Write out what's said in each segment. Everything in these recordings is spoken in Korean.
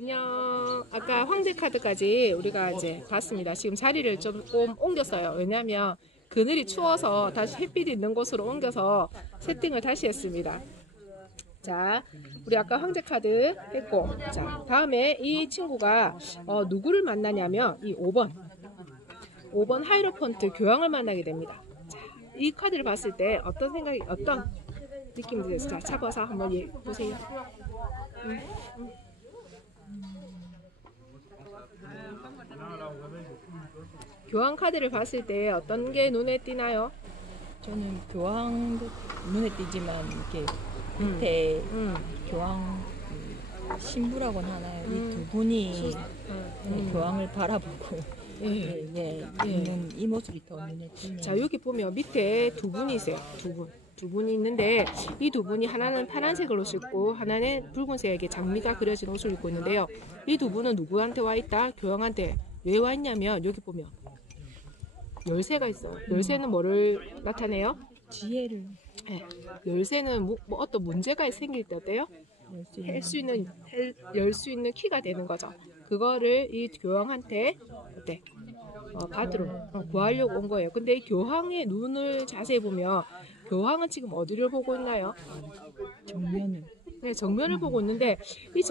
안녕. 아까 황제 카드까지 우리가 이제 봤습니다. 지금 자리를 조금 옮겼어요. 왜냐하면 그늘이 추워서 다시 햇빛이 있는 곳으로 옮겨서 세팅을 다시 했습니다. 자, 우리 아까 황제 카드 했고, 자, 다음에 이 친구가 누구를 만나냐면 이 5번 하이로펀트 교황을 만나게 됩니다. 자, 이 카드를 봤을 때 어떤 생각이, 어떤 느낌이 드세요? 자, 잡아서 한번 보세요. 교황 카드를 봤을 때 어떤 게 눈에 띄나요? 저는 교황도 눈에 띄지만 이렇게 밑에 교황 신부라고는 하나요? 이 두 분이 교황을 바라보고 있는 이 모습이 더 눈에 띄네요. 자, 여기 보면 밑에 두 분이세요. 두 분이 있는데 이 두 분이 하나는 파란색을 옷을 입고 하나는 붉은색의 장미가 그려진 옷을 입고 있는데요. 이 두 분은 누구한테 와 있다? 교황한테. 왜 와 있냐면 여기 보면 열쇠가 있어요. 열쇠는 뭐를 나타내요? 지혜를. 네. 열쇠는 뭐 어떤 문제가 생길 때 어때요? 열 수 있는 키가 되는 거죠. 그거를 이 교황한테 어때? 받으러 구하려고 온 거예요. 근데 이 교황의 눈을 자세히 보면 교황은 지금 어디를 보고 있나요? 정면을. 네, 정면을 보고 있는데 이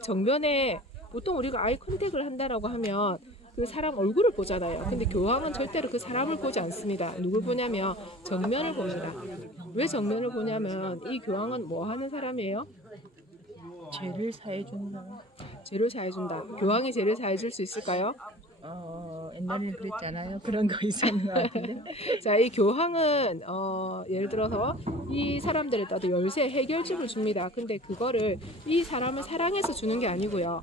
정면에 보통 우리가 아이 컨택을 한다라고 하면 그 사람 얼굴을 보잖아요. 근데 교황은 절대로 그 사람을 보지 않습니다. 누굴 보냐면 정면을 봅니다. 왜 정면을 보냐면 이 교황은 뭐 하는 사람이에요? 죄를 사해준다. 죄를 사해준다. 교황이 죄를 사해줄 수 있을까요? 옛날에는 그랬잖아요. 그런 거 있었는 것 같은데. 자, 이 교황은 예를 들어서 이 사람들에게 어떤 열쇠 해결책을 줍니다. 근데 그거를 이 사람을 사랑해서 주는 게 아니고요.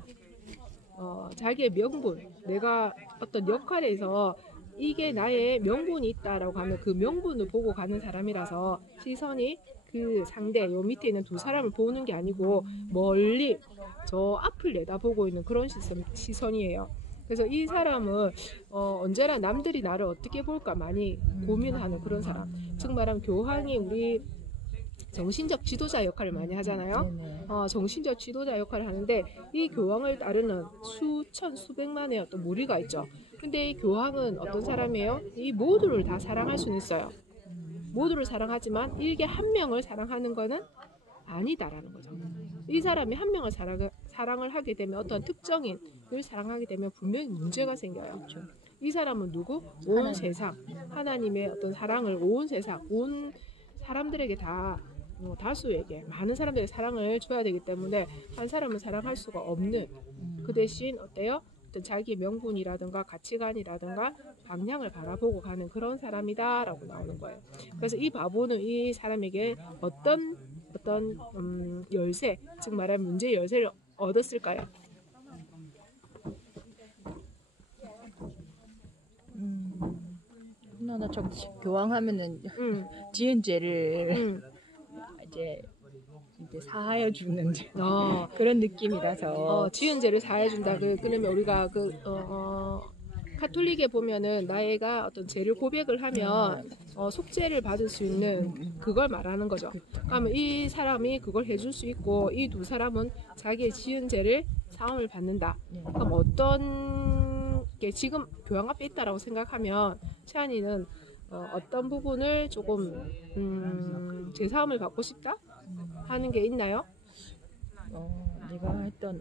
자기의 명분, 내가 어떤 역할에서 이게 나의 명분이 있다라고 하면 그 명분을 보고 가는 사람이라서 시선이 그 상대, 요 밑에 있는 두 사람을 보는 게 아니고 멀리 저 앞을 내다보고 있는 그런 시선이에요. 그래서 이 사람은 언제나 남들이 나를 어떻게 볼까 많이 고민하는 그런 사람. 즉 말하면 교황이 우리 정신적 지도자 역할을 많이 하잖아요. 정신적 지도자 역할을 하는데 이 교황을 따르는 수백만의 어떤 무리가 있죠. 근데 이 교황은 어떤 사람이에요? 이 모두를 다 사랑할 수는 있어요. 모두를 사랑하지만 일개 한 명을 사랑하는 거는 아니다라는 거죠. 이 사람이 한 명을 사랑을 하게 되면 어떤 특정인을 사랑하게 되면 분명히 문제가 생겨요. 그렇죠. 이 사람은 누구? 온 세상, 하나님의 어떤 사랑을 온 세상, 온 사람들에게 다 다수에게 많은 사람들에게 사랑을 줘야 되기 때문에 한 사람은 사랑할 수가 없는 그 대신 어때요? 어떤 자기의 명분이라든가 가치관이라든가 방향을 바라보고 가는 그런 사람이다라고 나오는 거예요. 그래서 이 바보는 이 사람에게 어떤 열쇠, 즉 말하면 문제의 열쇠를 얻었을까요? 나 좀 교황하면은 지은 죄를 이제 사하여 주는 그런 느낌이라서 지은 죄를 사하여 준다. 그러면 우리가 카톨릭에 보면은 나이가 어떤 죄를 고백을 하면 속죄를 받을 수 있는 그걸 말하는 거죠. 그러면 이 사람이 그걸 해줄 수 있고 이 두 사람은 자기의 지은 죄를 사함을 받는다. 그럼 어떤 게 지금 교황 앞에 있다라고 생각하면 채연이는 어떤 부분을 조금 제사함을 받고 싶다 하는 게 있나요? 내가 했던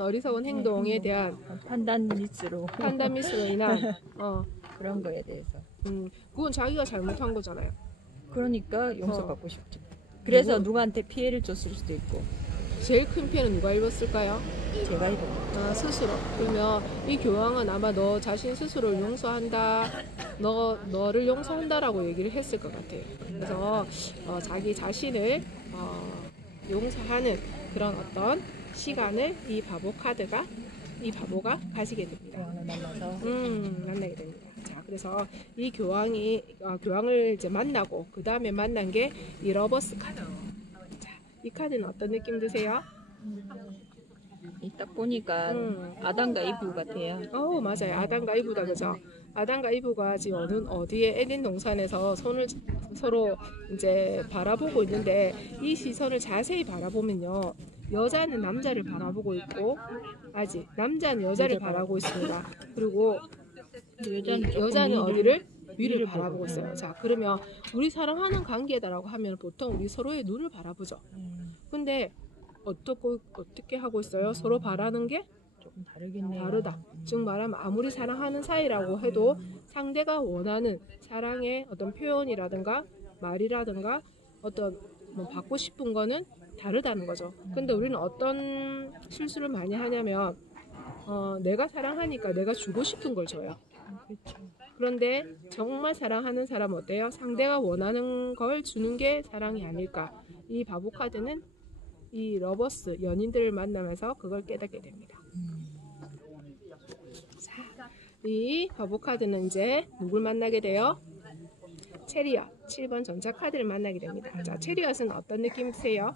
어리석은 행동에 대한 판단 미스로 인한 그런 거에 대해서 그건 자기가 잘못한 거잖아요. 그러니까 용서받고 싶죠. 그래서 누구한테 피해를 줬을 수도 있고. 제일 큰 피해는 누가 입었을까요? 제가 입었죠. 스스로. 그러면 이 교황은 아마 너 자신 스스로를 용서한다, 너를 용서한다라고 얘기를 했을 것 같아요. 그래서 자기 자신을 용서하는 그런 어떤 시간을 이 바보가 가지게 됩니다. 교황을 만나서 만나게 됩니다. 자, 그래서 이 교황을 이제 만나고 그 다음에 만난 게 이 러버스 카드. 자, 이 카드는 어떤 느낌 드세요? 딱 보니까 아담과 이브 같아요. 맞아요. 아담과 이브다, 그죠? 아담과 이브가 지금 어디에 에덴 동산에서 손을 서로 이제 바라보고 있는데 이 시선을 자세히 바라보면요, 여자는 남자를 바라보고 있고 아직 남자는 여자를 바라보고 있습니다. 그리고 여자는 어디를? 위를 바라보고 있어요. 자, 그러면 우리 사랑하는 관계다라고 하면 보통 우리 서로의 눈을 바라보죠. 근데 어떻게 하고 있어요? 서로 바라는 게 조금 다르겠네요. 다르다. 즉 말하면 아무리 사랑하는 사이라고 해도 상대가 원하는 사랑의 어떤 표현이라든가 말이라든가 어떤 뭐 받고 싶은 거는 다르다는 거죠. 근데 우리는 어떤 실수를 많이 하냐면 내가 사랑하니까 내가 주고 싶은 걸 줘요. 그렇죠. 그런데 정말 사랑하는 사람은 어때요? 상대가 원하는 걸 주는 게 사랑이 아닐까. 이 바보 카드는 이 러버스 연인들을 만나면서 그걸 깨닫게 됩니다. 자, 이 바보 카드는 이제 누굴 만나게 돼요? 체리엇 7번 전차 카드를 만나게 됩니다. 자, 체리엇은 어떤 느낌 드세요?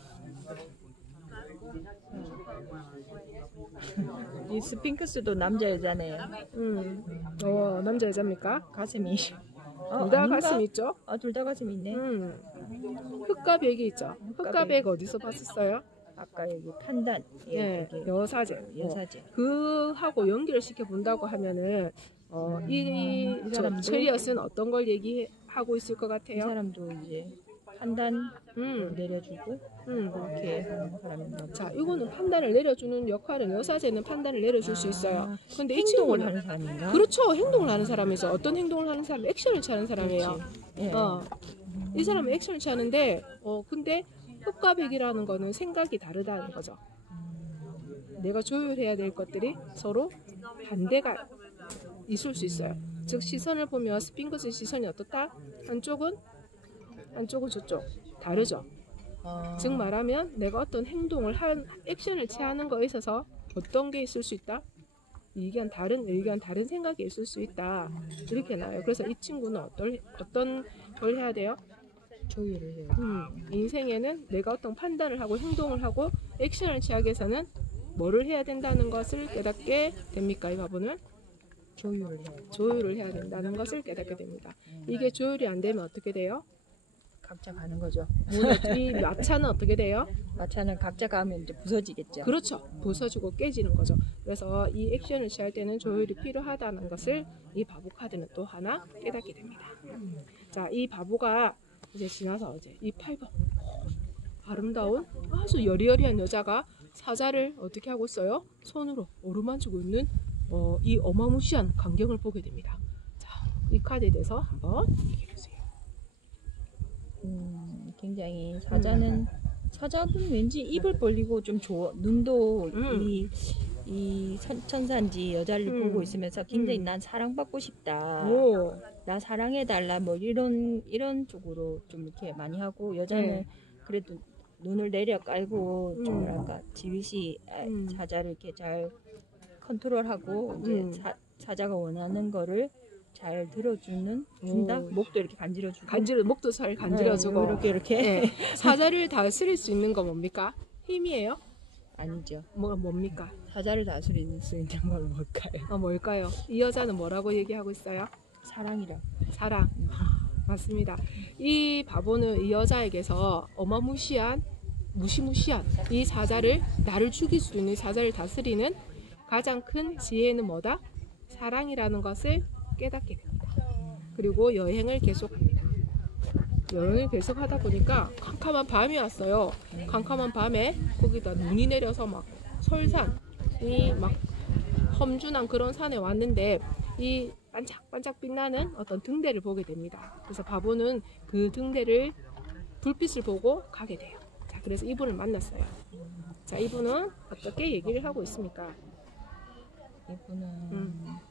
이 스핑크스도 남자 여자네요. 남자 여자입니까? 가슴이. 둘 다 가슴 있죠? 둘 다 가슴 있네. 흑과 백이 있죠. 흑과 백 어디서 봤었어요? 아까 여기 판단. 네, 여기 여사제. 여사제. 그하고 연결시켜 본다고 하면은 이 사람도 체리엇은 어떤 걸 얘기하고 있을 것 이 같아요? 사람도 이제 판단 내려주고 네. 그렇게 하는 사람인가 보다. 자, 이거는 판단을 내려주는 역할은 여사제는 판단을 내려줄 수 있어요. 근데 이 행동을 친구는 하는 사람인가? 그렇죠. 행동을 하는 사람이죠. 어떤 행동을 하는 사람? 액션을 취하는 사람이에요. 예. 이 사람은 액션을 취하는데 근데 흑과 백이라는 거는 생각이 다르다는 거죠. 내가 조율해야 될 것들이 서로 반대가 있을 수 있어요. 즉 시선을 보면 스핑크스 시선이 어떻다? 한쪽은 저쪽 다르죠. 즉 말하면 내가 어떤 행동을 액션을 취하는 거에 있어서 어떤 게 있을 수 있다? 다른 생각이 있을 수 있다. 이렇게 나와요. 그래서 이 친구는 어떤 걸 해야 돼요? 조율을 해요. 인생에는 내가 어떤 판단을 하고 행동을 하고 액션을 취하기 위해서는 뭐를 해야 된다는 것을 깨닫게 됩니까? 이 바보는 조율을 해야 된다는 것을 깨닫게 됩니다. 이게 조율이 안 되면 어떻게 돼요? 각자 가는 거죠. 이 마차는 어떻게 돼요? 마차는 각자 가면 이제 부서지겠죠. 그렇죠. 부서지고 깨지는 거죠. 그래서 이 액션을 취할 때는 조율이 필요하다는 것을 이 바보 카드는 또 하나 깨닫게 됩니다. 자, 이 바보가 이제 지나서 이제 이 8번 아름다운 아주 여리여리한 여자가 사자를 어떻게 하고 있어요? 손으로 어루만지고 있는 이 어마무시한 광경을 보게 됩니다. 자, 이 카드에 대해서 한번 얘기해 보세요. 굉장히 사자는 왠지 입을 벌리고 좀 눈도 이 천사인지 여자를 보고 있으면서 굉장히 난 사랑받고 싶다. 나 사랑해달라 뭐 이런 쪽으로 좀 이렇게 많이 하고 여자는 그래도 눈을 내려 깔고 좀 뭐랄까 지휘시 사자를 이렇게 잘 컨트롤하고 이제 사자가 원하는 거를 잘 들어준다. 목도 이렇게 간지러주고 목도 잘 간지러주고 이렇게 네. 사자를 다스릴 수 있는 건 뭡니까? 힘이에요? 아니죠. 뭡니까? 사자를 다스릴 수 있는 건 뭘까요? 뭘까요? 이 여자는 뭐라고 얘기하고 있어요? 사랑이라. 사랑. 맞습니다. 이 바보는 이 여자에게서 어마무시한 무시무시한 이 사자를 나를 죽일 수 있는 사자를 다스리는 가장 큰 지혜는 뭐다? 사랑이라는 것을 깨닫게 됩니다. 그리고 여행을 계속합니다. 여행을 계속하다 보니까 캄캄한 밤이 왔어요. 캄캄한 밤에 거기다 눈이 내려서 막 설산이 막 험준한 그런 산에 왔는데 이 반짝반짝 빛나는 어떤 등대를 보게 됩니다. 그래서 바보는 그 등대를 불빛을 보고 가게 돼요. 자, 그래서 이분을 만났어요. 자, 이분은 어떻게 얘기를 하고 있습니까? 이분은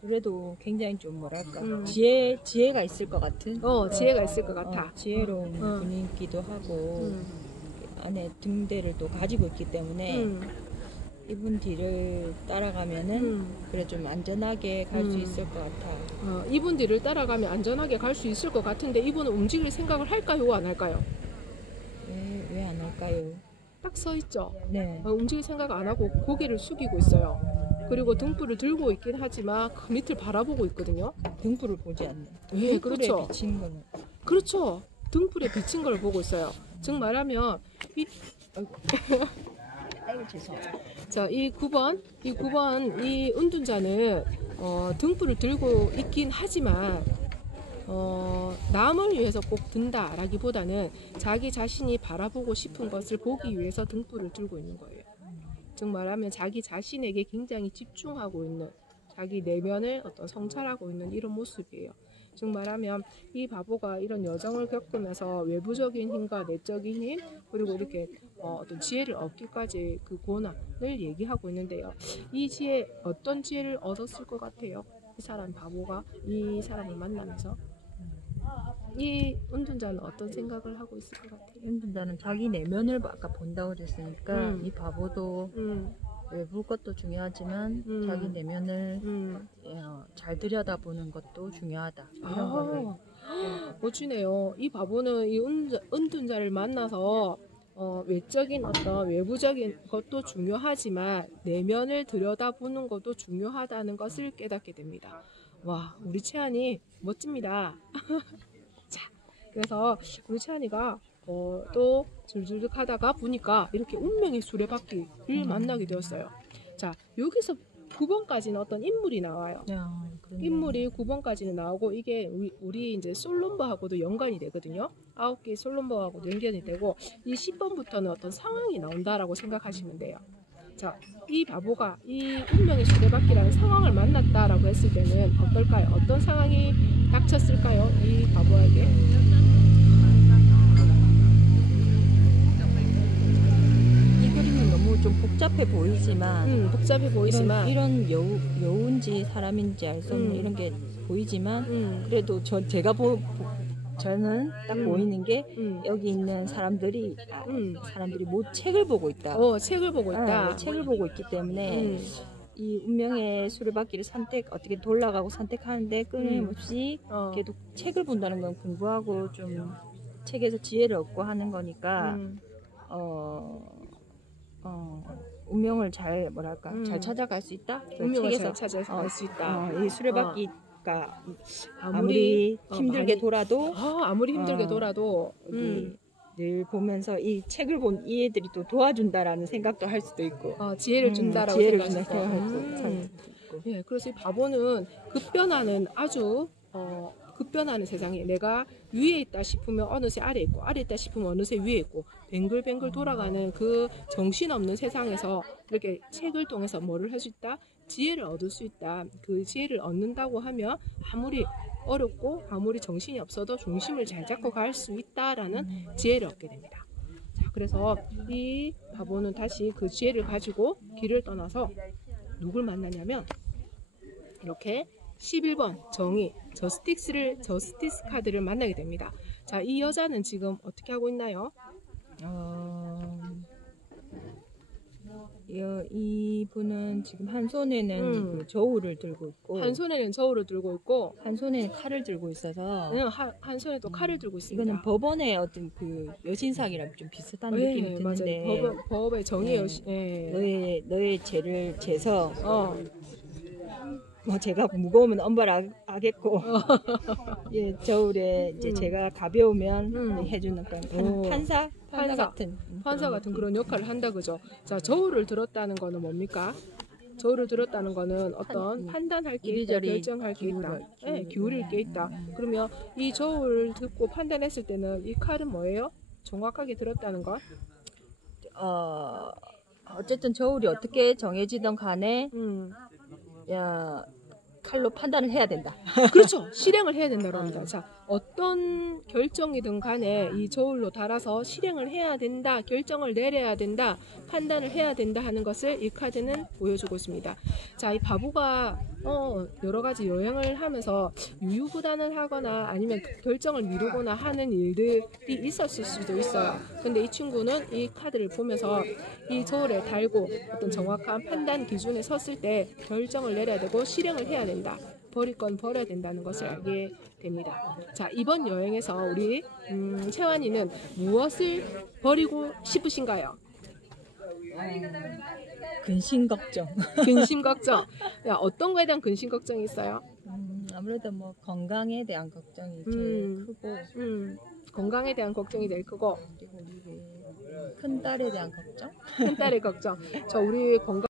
그래도 굉장히 좀 뭐랄까 지혜가 있을 것 같은 지혜가 있을 것 같아. 지혜로운 분이기도 하고 안에 등대를 또 가지고 있기 때문에 이분 뒤를 따라가면은 그래 좀 안전하게 갈 수 있을 것 같아. 이분 뒤를 따라가면 안전하게 갈 수 있을 것 같은데 이분은 움직일 생각을 할까요? 안 할까요? 왜 안 할까요? 딱 서 있죠. 네. 움직일 생각 안 하고 고개를 숙이고 있어요. 그리고 등불을 들고 있긴 하지만 그 밑을 바라보고 있거든요. 등불을 보지 않네. 네, 그렇죠. 비친 거는. 그렇죠. 등불에 비친 걸 보고 있어요. 즉 말하면 아이고 죄송합니다. 자, 이 9번 이 운둔자는 등불을 들고 있긴 하지만 남을 위해서 꼭 든다라기보다는 자기 자신이 바라보고 싶은 것을 보기 위해서 등불을 들고 있는 거예요. 즉 말하면 자기 자신에게 굉장히 집중하고 있는, 자기 내면을 어떤 성찰하고 있는 이런 모습이에요. 즉 말하면 이 바보가 이런 여정을 겪으면서 외부적인 힘과 내적인 힘, 그리고 이렇게 어떤 지혜를 얻기까지 그 고난을 얘기하고 있는데요. 이 지혜, 어떤 지혜를 얻었을 것 같아요? 이 사람 바보가 이 사람을 만나면서 이 운둔자는 어떤 생각을 하고 있을 것 같아요? 운둔자는 자기 내면을 아까 본다고 그랬으니까 이 바보도 외부 것도 중요하지만 자기 내면을 잘 들여다보는 것도 중요하다. 이런 거를 멋지네요. 이 바보는 이 운둔자를 만나서 외적인 어떤 외부적인 것도 중요하지만 내면을 들여다보는 것도 중요하다는 것을 깨닫게 됩니다. 와, 우리 채안이 멋집니다. 자, 그래서 우리 채안이가 또 줄줄득 하다가 보니까 이렇게 운명의 수레바퀴를 만나게 되었어요. 자, 여기서 9번까지는 어떤 인물이 나와요. 인물이 9번까지는 나오고 이게 우리 이제 솔론버하고도 연관이 되거든요. 9개의 솔론버하고도 연관이 되고 이 10번부터는 어떤 상황이 나온다라고 생각하시면 돼요. 자, 이 바보가 이 운명의 수레바퀴라는 상황을 만났다라고 했을 때는 어떨까요? 어떤 상황이 닥쳤을까요? 이 바보에게? 이 그림은 너무 좀 복잡해 보이지만 복잡해 보이지만 이런 여우인지 사람인지 알 수 없는 이런 게 보이지만 그래도 저는 딱 보이는 게 여기 있는 사람들이 뭐 책을 보고 있다. 책을 보고 있다. 책을 보고 있기 때문에 이 운명의 수레바퀴를 어떻게 돌아가고 선택하는데 끊임없이 계속 책을 본다는 건 공부하고 좀 책에서 지혜를 얻고 하는 거니까 운명을 잘 잘 찾아갈 수 있다. 운명을 잘 찾아갈 수 있다. 이 수레바퀴가 아무리 힘들게 돌아도 아무리 힘들게 돌아도 늘 보면서 이 책을 본 이 애들이 또 도와준다라는 생각도 할 수도 있고 지혜를 준다라고 생각할 수도 있고. 예, 그래서 이 바보는 급변하는 세상에 내가 위에 있다 싶으면 어느새 아래에 있고 아래에 있다 싶으면 어느새 위에 있고 뱅글뱅글 돌아가는 그 정신없는 세상에서 이렇게 책을 통해서 뭐를 할 수 있다? 지혜를 얻을 수 있다. 그 지혜를 얻는다고 하면 아무리 어렵고 아무리 정신이 없어도 중심을 잘 잡고 갈 수 있다라는 지혜를 얻게 됩니다. 자, 그래서 이 바보는 다시 그 지혜를 가지고 길을 떠나서 누굴 만나냐면 이렇게 11번 정의 저스티스 카드를 만나게 됩니다. 자, 이 여자는 지금 어떻게 하고 있나요? 이분은 지금 한 손에는 그 저울을 들고 있고 한 손에는 저울을 들고 있고 한 손에는 칼을 들고 있어서 한 손에 또 칼을 들고 있습니다. 이거는 법원의 어떤 그 여신상이랑 좀 비슷한 느낌이 드는데 맞아요. 법의 정의 여신. 너의 죄를 재서 제가 무거우면 엄벌하겠고 저울에 이제 제가 가벼우면 해주는 그런 판사 같은 그런 역할을 한다 그죠. 자, 저울을 들었다는 거는 뭡니까? 저울을 들었다는 거는 어떤 판단할 게 있다, 결정할 게 있다, 기울일 게 있다. 그러면 이 저울을 듣고 판단했을 때는 이 칼은 뭐예요? 정확하게 들었다는 것? 어쨌든 저울이 어떻게 정해지던 간에 칼로 판단을 해야 된다. 그렇죠. 실행을 해야 된다고 합니다. 자, 어떤 결정이든 간에 이 저울로 달아서 실행을 해야 된다, 결정을 내려야 된다, 판단을 해야 된다 하는 것을 이 카드는 보여주고 있습니다. 자, 이 바보가 여러 가지 여행을 하면서 유유부단을 하거나 아니면 결정을 미루거나 하는 일들이 있었을 수도 있어요. 근데 이 친구는 이 카드를 보면서 이 저울에 달고 어떤 정확한 판단 기준에 섰을 때 결정을 내려야 되고 실행을 해야 된다. 버릴 건 버려야 된다는 것을 알게 됩니다. 자, 이번 여행에서 우리 채환이는 무엇을 버리고 싶으신가요? 근심 걱정. 근심 걱정. 야, 어떤 거에 대한 근심 걱정이 있어요? 아무래도 뭐 건강에 대한 걱정이 제일 크고 건강에 대한 걱정이 제일 크고 그리고 이게 큰 딸에 대한 걱정? 큰 딸의 걱정. 저 우리 건강